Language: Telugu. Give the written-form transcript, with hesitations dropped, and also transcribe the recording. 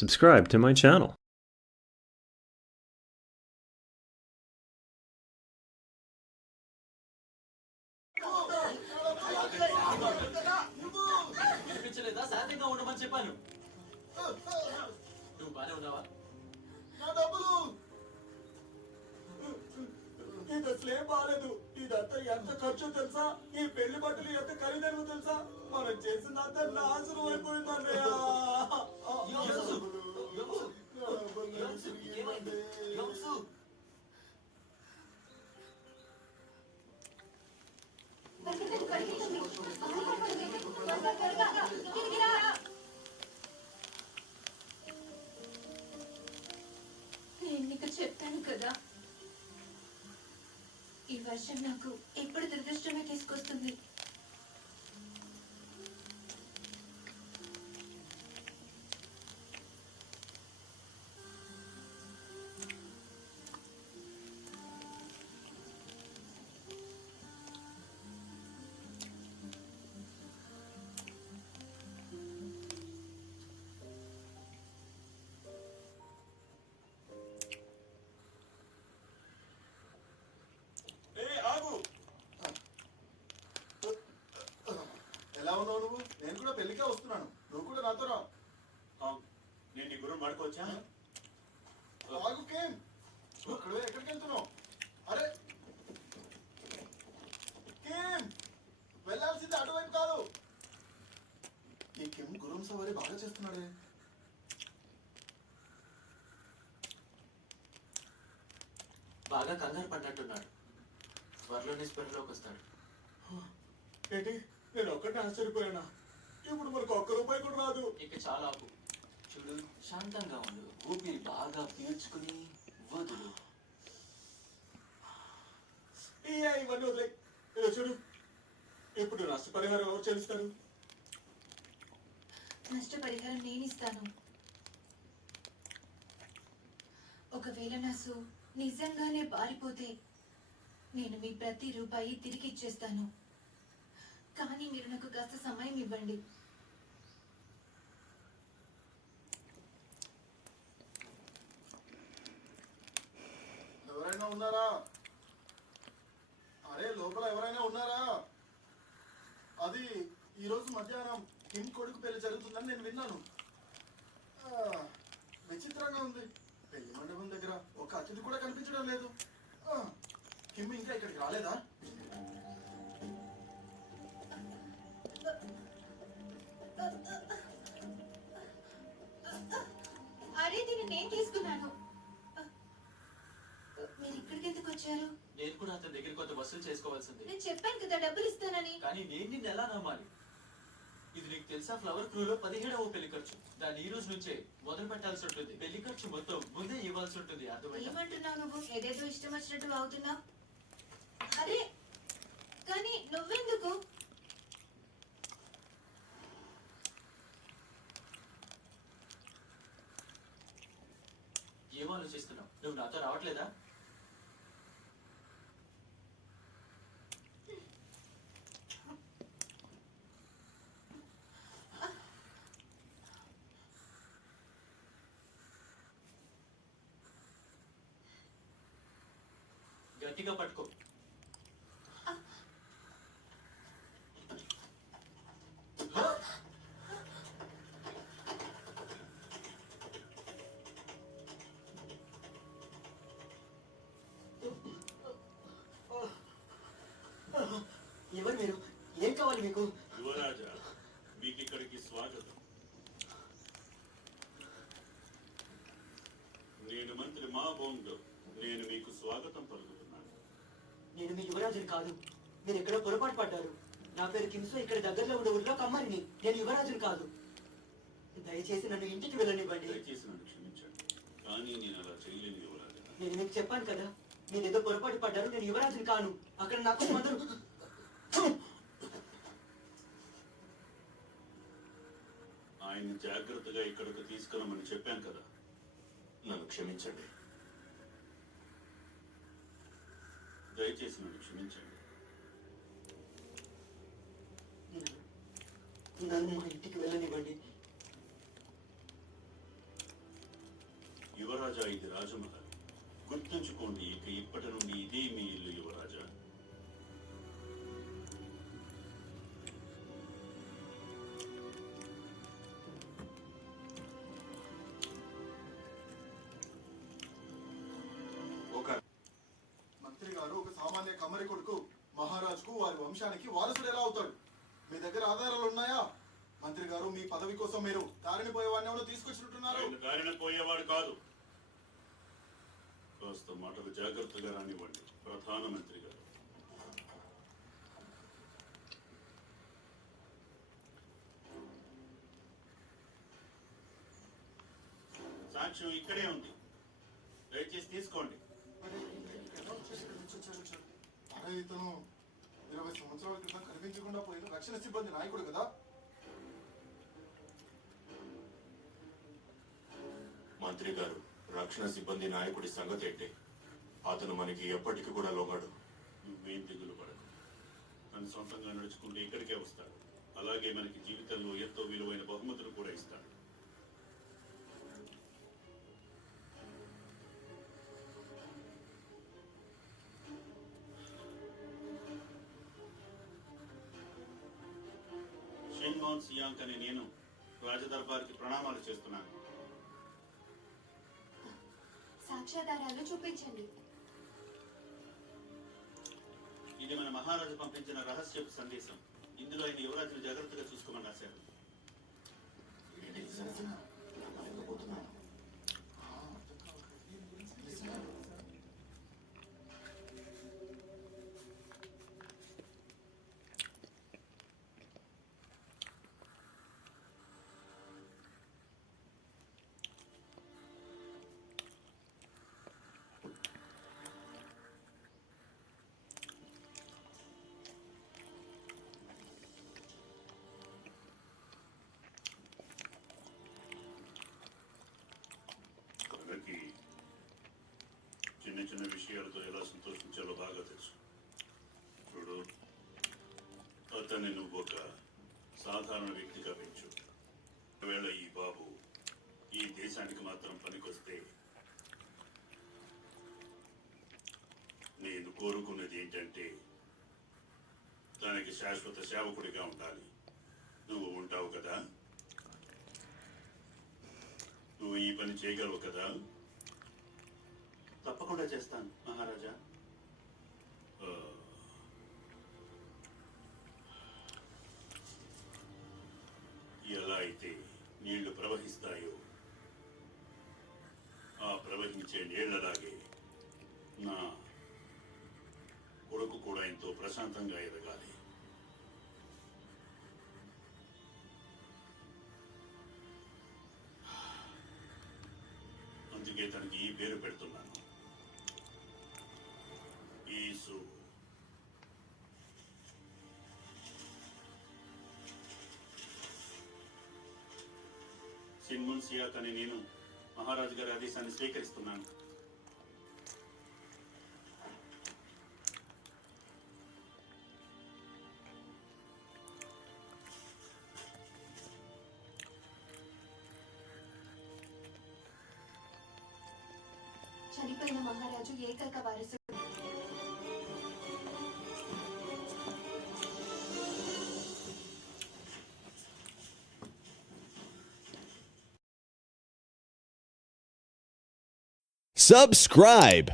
subscribe to my channel. ఇదసలేం బాలేదు. ఇదంతా ఎంత ఖర్చు తెలుసా? ఈ పెళ్లి బట్టలు ఎంత ఖరీదైనవో తెలుసా? మనం చేసినంత నాశనం అయిపోయింది అన్నయ్య. నేను నీకు చెప్పాను కదా, ఈ వర్షం నాకు ఎప్పుడు దురదృష్టమే తీసుకొస్తుంది. ఎలా ఉన్నావు నువ్వు? నేను కూడా పెళ్లికే వస్తున్నాను. నువ్వు కూడా నాతో రా. నేను నీ గురువు మాడుకోవచ్చా? ఆగు కేం, నువ్వు ఎక్కడికి వెళ్తున్నావు? అరే కేం, వెళ్ళాల్సింది అటువైపు కాదు. ఈ కిమ్ గురువు సవారి బాగా చేస్తున్నాడే. బాగా కంగారు పడ్డట్టున్నాడు. త్వరలోనే స్పృహలోకి వస్తాడు. ఏంటి, నేను ఒక్కటే ఆశ్చర్యపోయానా? ఇప్పుడు మనకు ఒక్క రూపాయి కూడా రాదు. ఇక చాలా ఆపు. చూడు, శాంతంగా ఉండు. ఊపిరి బాగా పీల్చుకుని వదులు. ఇవన్నీ వదిలే. ఇలా చూడు, ఇప్పుడు నష్టపరిహారం ఎవరు చెల్లిస్తారు? నష్టపరిహారం నేను ఇస్తాను. ఒకవేళ నాసు నిజంగానే పారిపోతే నేను మీ ప్రతి రూపాయి తిరిగి ఇచ్చేస్తాను. కానీ మీరు నాకు కాస్త సమయం ఇవ్వండి. ఎవరైనా ఉన్నారా? అరే లోపల ఎవరైనా ఉన్నారా? అది ఈరోజు మధ్యాహ్నం కిమ్ కొడుకు పెళ్లి జరుగుతుందని నేను విన్నాను. విచిత్రంగా ఉంది. పెళ్లి మండపం దగ్గర ఒక అతిథి కూడా కనిపించడం లేదు. కిమ్ ఇంకా ఇక్కడికి రాలేదా? అరే దీన్ని నేను తీసుకున్నాను. మీరు ఇక్కడికి ఎందుకు వచ్చారు? నేను కూడా అతని దగ్గర కొంత వసూలు చేసుకోవాల్సింది. నేను చెప్పాను కదా డబ్బులు ఇస్తానని. కానీ నేను నిన్ను ఎలా నమ్మాలి? ఇది నీకు తెలుసా? ఫ్లవర్ క్రూలో 17వ పెళ్లి ఖర్చు. దాన్ని ఈ రోజు నుంచే మొదలు పెట్టాల్సి ఉంటుంది. పెళ్లి ఖర్చు మొత్తం ముందే ఇవ్వాల్సి ఉంటుంది. అర్థమైందా? ఏమంటున్నావు నువ్వు? ఏదేదో ఇష్టం వచ్చినట్టు అవుతున్నావు. అరే కానీ నువ్వెందుకు? ఏం ఆలోచిస్తున్నావు? నువ్వు నాతో రావట్లేదా? గట్టిగా పట్టుకో. ఎవరు మీరు? ఏం కావాలి మీకు? యువరాజా, మీకు ఇక్కడికి స్వాగతం. నేను మంత్రి మా బోంగ్. నేను మీకు స్వాగతం పలుకుతున్నాను. నేను మీ యువరాజుని కాదు. మీరు ఎక్కడో పొరపాటు పడ్డారు. నా పేరు కిమ్సో. ఇక్కడ దగ్గరలో ఉన్న ఊరిలో కమ్మరిని. నేను యువరాజుని కాదు. దయచేసి నన్ను ఇంటికి వెళ్ళనివ్వండి. దయచేసి నన్ను క్షమించండి, కానీ నేను అలా చేయలేను యువరాజా. నేను మీకు చెప్పాను కదా, మీరు ఏదో పొరపాటు పడ్డారు. నేను యువరాజుని కాను. అక్కడ నాకు మందరు. ఆయన్ని జాగ్రత్తగా ఇక్కడికి తీసుకురమని చెప్పాను కదా. నన్ను క్షమించండి, దయచేసి నన్ను క్షమించండి. నన్ను మా ఇంటికి వెళ్ళనివ్వండి. మహారాజా ఇది రాజమహల్. గుర్తుంచుకోండి, ఇక ఇప్పటి నుండి ఇదే మీ ఇల్లు యువరాజా. ఒక మంత్రి గారు ఒక సామాన్య కమ్మరి కొడుకు మహారాజుకు వారి వంశానికి వారసుడు ఎలా అవుతాడు? మీ దగ్గర ఆధారాలు ఉన్నాయా? మంత్రి గారు, మీ పదవి కోసం మీరు దారిని పోయేవాడిని ఎవరో తీసుకొచ్చినట్టున్నారు. ఆయన దారిన పోయేవాడు కాదు. కాస్త మాటలు జాగ్రత్తగా రానివ్వండి ప్రధానమంత్రి గారు. సాక్ష్యం ఇక్కడే ఉంది, దయచేసి తీసుకోండి. అరే, ఇతను 20 సంవత్సరాల క్రితం కనిపించకుండా పోయిన రక్షణ సిబ్బంది నాయకుడు కదా? మంత్రి గారు, రక్షణ సిబ్బంది నాయకుడి సంగతి ఏంటి? అతను మనకి ఎప్పటికీ కూడా లొంగడు. నువ్వేం దిగులు పడకు. తను సొంతంగా నడుచుకుంటూ ఇక్కడికే వస్తాడు. అలాగే మనకి జీవితంలో ఎంతో విలువైన బహుమతులు కూడా ఇస్తాడు. షెన్మోన్ సియాంగ్ అనే నేను రాజదర్బార్కి ప్రణామాలు చేస్తున్నాను. సాక్ష్యాధారాలు చూపించండి. ఇది మన మహారాజు పంపించిన రహస్యపు సందేశం. ఇందులో ఆయన యువరాజును జాగ్రత్తగా చూసుకోమని రాశారు. కనుక చిన్న చిన్న విషయాలతో ఎలా సంతోషించాలో బాగా తెలుసు. చూడు, అతన్ని నువ్వు ఒక సాధారణ వ్యక్తిగా పెంచు. ఒకవేళ ఈ బాబు ఈ దేశానికి మాత్రం పనికొస్తే నేను కోరుకున్నది ఏంటంటే దానికి శాశ్వత సేవకుడిగా ఉండాలి. నువ్వు ఉంటావు కదా? నువ్వు ఈ పని చేయగలవు కదా? తప్పకుండా చేస్తాను మహారాజా. ఎలా అయితే నీళ్లు ప్రవహిస్తాయో ఆ ప్రవహించే నీళ్లలాగే నా కొడుకు కూడా ఎంతో ప్రశాంతంగా ఎదగాలి. అందుకే తనకి ఈ పేరు పెడుతున్నాను, ఈసు. షెన్మోన్ సియాంగ్ అని నేను మహారాజు గారి ఆదేశాన్ని స్వీకరిస్తున్నాను. చనిపోయిన మహారాజు ఏకైక వారసుడు. Subscribe.